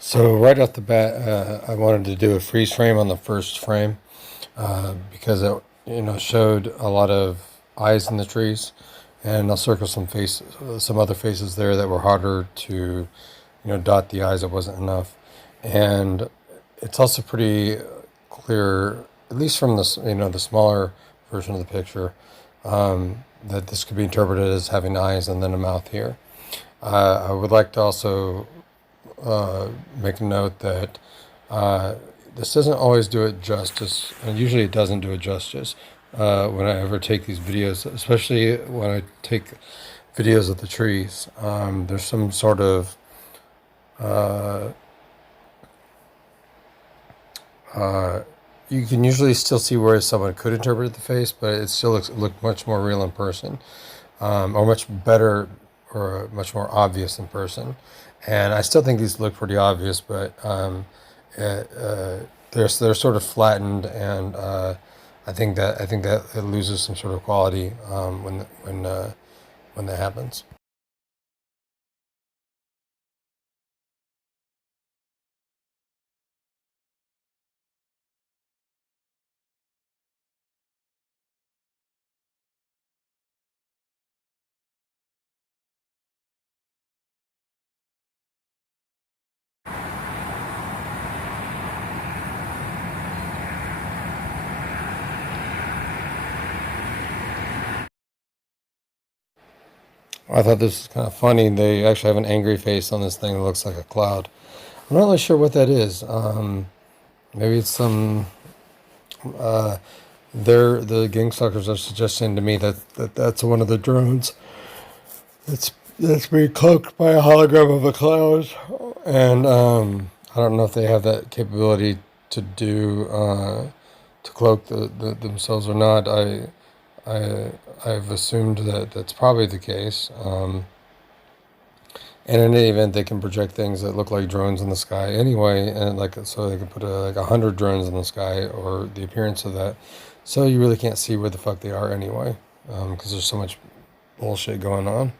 So right off the bat, I wanted to do a freeze frame on the first frame because it showed a lot of eyes in the trees, and I'll circle some faces, some other faces there that were harder to dot the eyes. It wasn't enough, and it's also pretty clear, at least from this the smaller version of the picture, that this could be interpreted as having eyes and then a mouth here. I would like to also make a note that uh, this doesn't always do it justice, and usually it doesn't do it justice. When I ever take these videos, especially when I take videos of the trees, there's some sort of uh, uh, you can usually still see where someone could interpret the face, but it still look much more real in person, or much better, or much more obvious in person. And I still think these look pretty obvious, but uh, uh, they're sort of flattened, and I think that it loses some sort of quality when that happens. I thought this was kind of funny. They actually have an angry face on this thing that looks like a cloud. I'm not really sure what that is. Maybe it's some. The gang stalkers are suggesting to me that's one of the drones. That's being cloaked by a hologram of a cloud, and I don't know if they have that capability to do to cloak themselves or not. I I've assumed that that's probably the case. And in any event, they can project things that look like drones in the sky anyway, and like so they can put like 100 drones in the sky or the appearance of that. So you really can't see where the fuck they are anyway, because there's so much bullshit going on.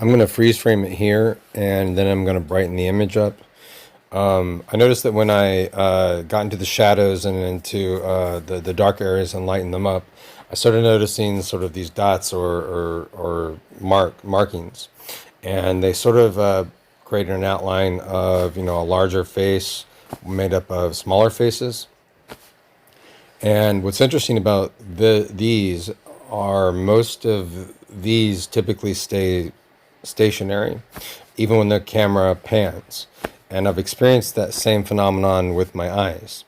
I'm gonna freeze frame it here, and then I'm gonna brighten the image up. I noticed that when I got into the shadows and into the dark areas and lightened them up, I started noticing sort of these dots or markings, and they sort of created an outline of a larger face made up of smaller faces. And what's interesting about these are most of these typically stay stationary, even when the camera pans. And I've experienced that same phenomenon with my eyes.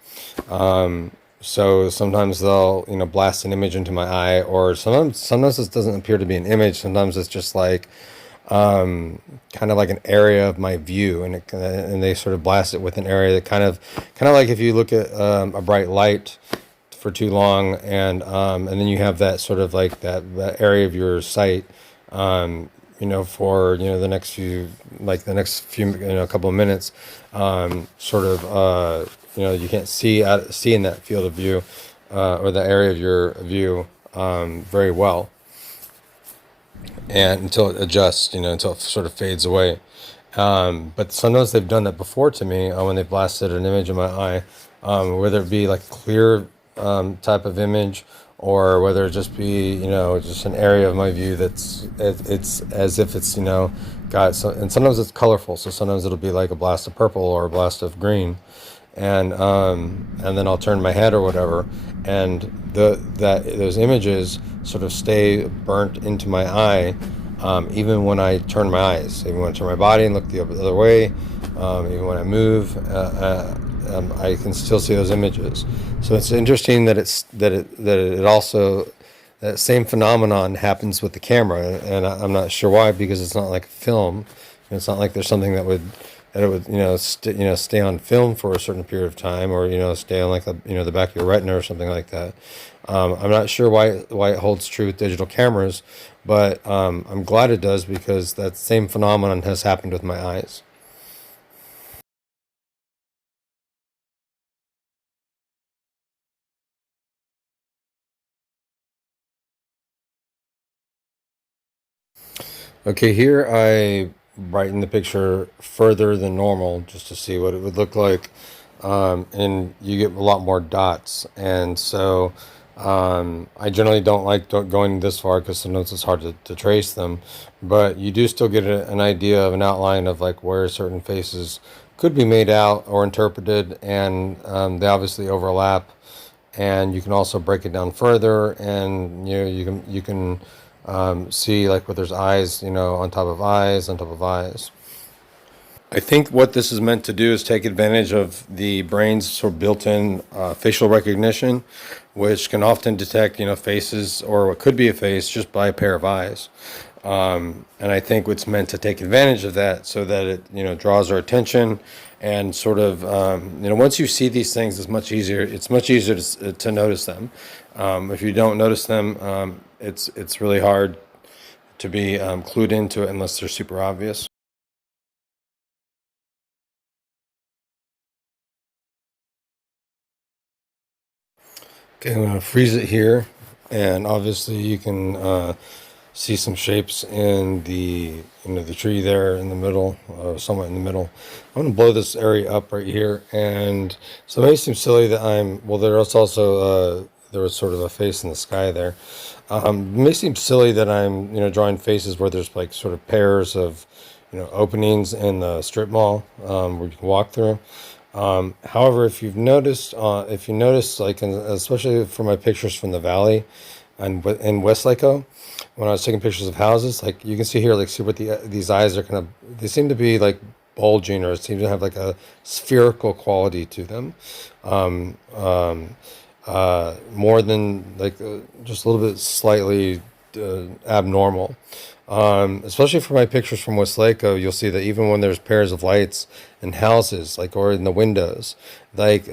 So sometimes they'll, blast an image into my eye, or sometimes this doesn't appear to be an image. Sometimes it's just like kind of like an area of my view, and they sort of blast it with an area that kind of like if you look at a bright light for too long, and then you have that sort of like that area of your sight, for the next few couple of minutes, sort of you can't see in that field of view, or the area of your view very well, and until it adjusts, until it sort of fades away. But sometimes they've done that before to me when they've blasted an image in my eye, whether it be like clear type of image, or whether it just be just an area of my view it's as if it's got so, and sometimes it's colorful. So sometimes it'll be like a blast of purple or a blast of green, and then I'll turn my head or whatever, and those images sort of stay burnt into my eye, even when I turn my eyes, even when I turn my body and look the other way, even when I move, I can still see those images. So it's interesting that it also, that same phenomenon happens with the camera, and I'm not sure why, because it's not like film. It's not like there's something that it would stay on film for a certain period of time, or stay on like the back of your retina or something like that. I'm not sure why it holds true with digital cameras, but I'm glad it does, because that same phenomenon has happened with my eyes. Okay, here I brighten the picture further than normal just to see what it would look like. And you get a lot more dots. And so I generally don't like going this far, because sometimes it's hard to trace them. But you do still get an idea of an outline of like where certain faces could be made out or interpreted, and they obviously overlap. And you can also break it down further, and you can see like where there's eyes, on top of eyes, on top of eyes. I think what this is meant to do is take advantage of the brain's sort of built-in facial recognition, which can often detect, faces or what could be a face just by a pair of eyes. And I think it's meant to take advantage of that, so that it, draws our attention, and sort of, once you see these things, it's much easier. It's much easier to notice them. If you don't notice them, it's really hard to be clued into it unless they're super obvious. Okay, I'm gonna freeze it here, and obviously you can see some shapes in the tree there in the middle, somewhat in the middle. I'm gonna blow this area up right here, and so it may seem silly that there was also there was sort of a face in the sky there. It may seem silly that I'm drawing faces where there's like sort of pairs of openings in the strip mall, where you can walk through. However, if you notice, like, especially for my pictures from the valley and in Westlaco, when I was taking pictures of houses, like you can see here, like, see what these eyes are kind of, they seem to be like bulging, or seem to have like a spherical quality to them, more than like just a little bit slightly abnormal. Especially for my pictures from Westlaco, you'll see that even when there's pairs of lights in houses, like, or in the windows, like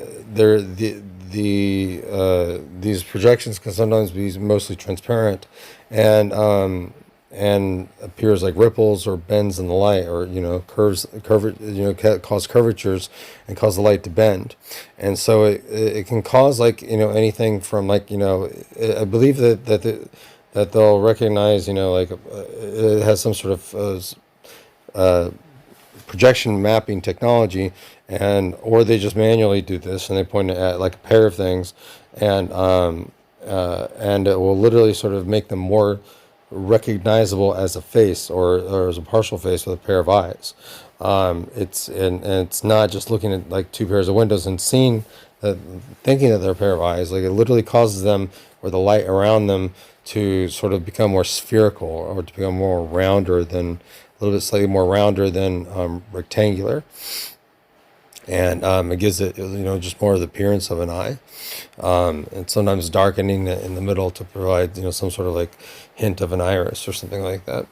these projections can sometimes be mostly transparent, and appears like ripples or bends in the light, or cause curvatures and cause the light to bend. And so it can cause, like, anything from, like, I believe that they'll recognize, like, it has some sort of projection mapping technology, and or they just manually do this and they point at like a pair of things, and it will literally sort of make them more recognizable as a face, or as a partial face with a pair of eyes. And it's not just looking at like two pairs of windows and seeing that, thinking that they're a pair of eyes. Like, it literally causes them, or the light around them, to sort of become more spherical, or to become more rounder than, a little bit slightly more rounder than rectangular. And it gives it, just more of the appearance of an eye, and sometimes darkening it in the middle to provide, some sort of like hint of an iris or something like that.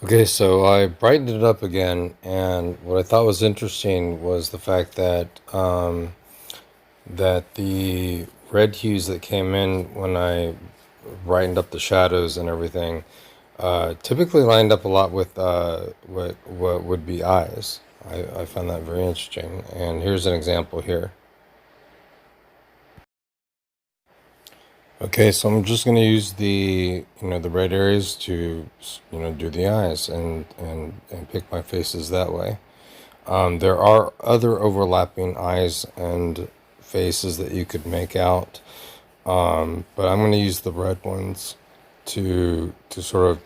Okay, so I brightened it up again, and what I thought was interesting was the fact that the red hues that came in when I brightened up the shadows and everything typically lined up a lot with what would be eyes. I found that very interesting, and here's an example here. Okay, so I'm just going to use the red areas to do the eyes and pick my faces that way. There are other overlapping eyes and faces that you could make out, but I'm going to use the red ones to sort of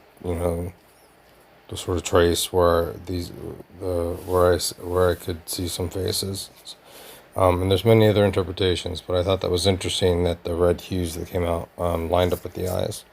to sort of trace where where I could see some faces. And there's many other interpretations, but I thought that was interesting that the red hues that came out lined up with the eyes.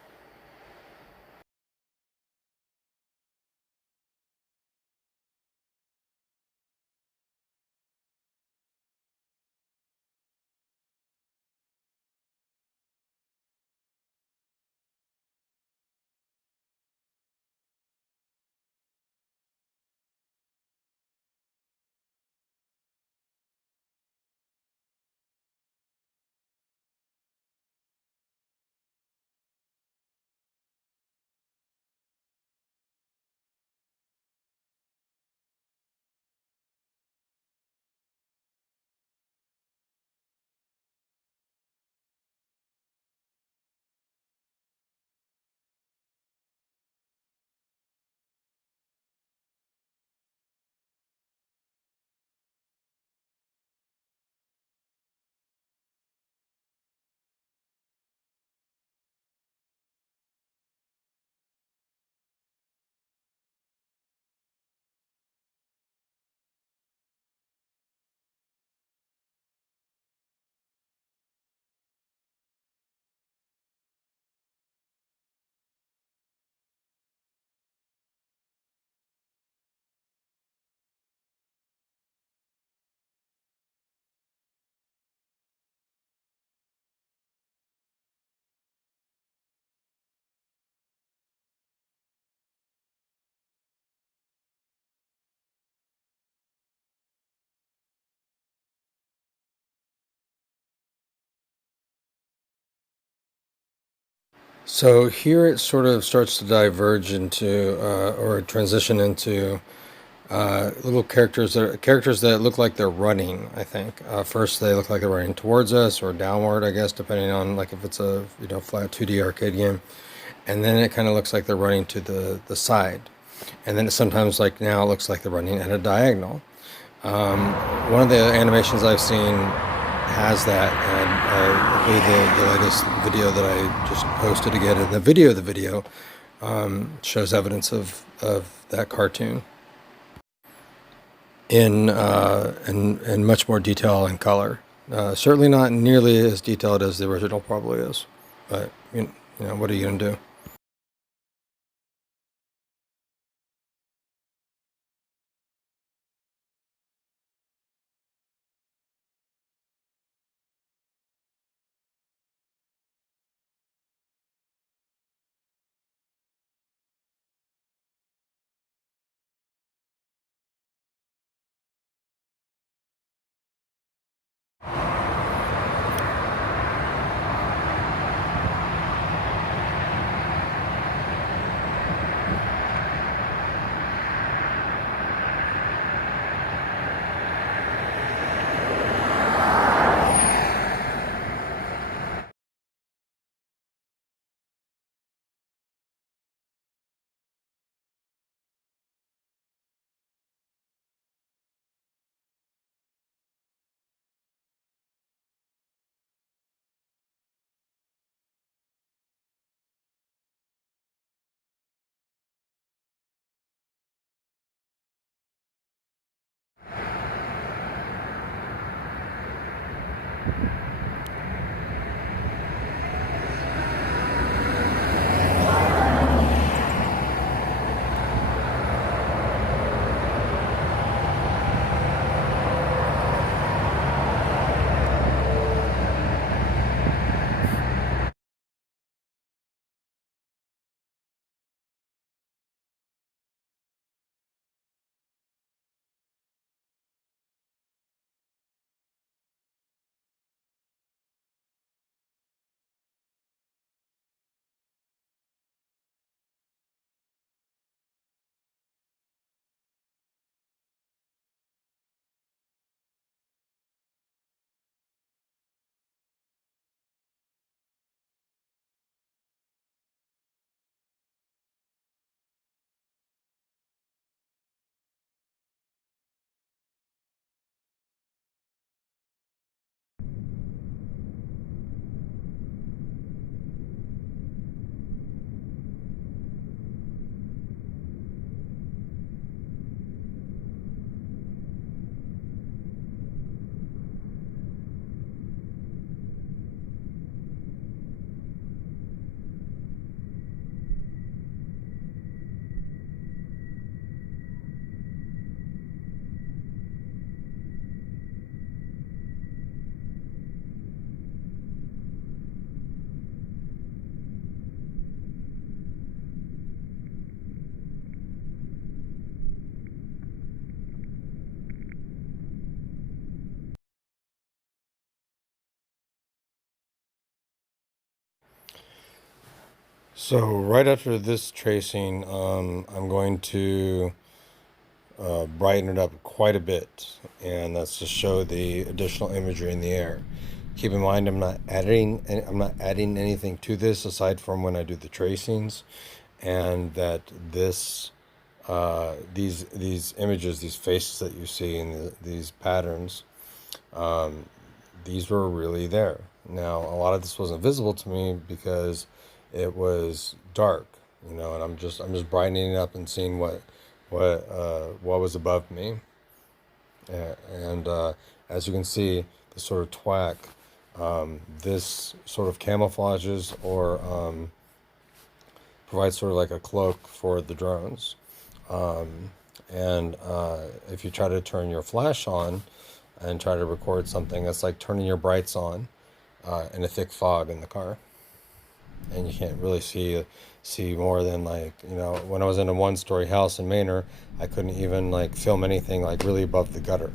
So here it sort of starts to diverge into or transition into little characters that look like they're running. I think first they look like they're running towards us or downward, I guess, depending on like if it's a flat 2D arcade game, and then it kind of looks like they're running to the side, and then it sometimes like now it looks like they're running at a diagonal. One of the animations I've seen has that, and I believe the latest video that I just posted again, and the video shows evidence of that cartoon in much more detail and color. Certainly not nearly as detailed as the original probably is, but what are you gonna do? So right after this tracing, I'm going to brighten it up quite a bit, and that's to show the additional imagery in the air. Keep in mind, I'm not adding anything to this aside from when I do the tracings, and that these images, these faces that you see in these patterns, these were really there. Now, a lot of this wasn't visible to me because it was dark, and I'm just brightening it up and seeing what was above me. And as you can see, the sort of twack, this sort of camouflages or provides sort of like a cloak for the drones. And if you try to turn your flash on and try to record something, that's like turning your brights on in a thick fog in the car, and you can't really see more than, like, when I was in a one-story house in Manor, I couldn't even like film anything like really above the gutter.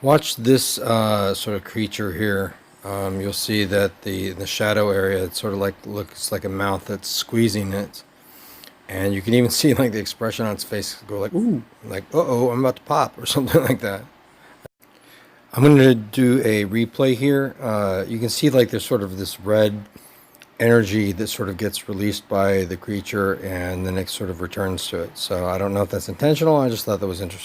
Watch this sort of creature here. You'll see that the shadow area, it sort of like looks like a mouth that's squeezing it, and you can even see like the expression on its face go like ooh, like uh-oh, I'm about to pop or something like that. I'm going to do a replay here. You can see like there's sort of this red energy that sort of gets released by the creature and then it sort of returns to it. So I don't know if that's intentional. I just thought that was interesting.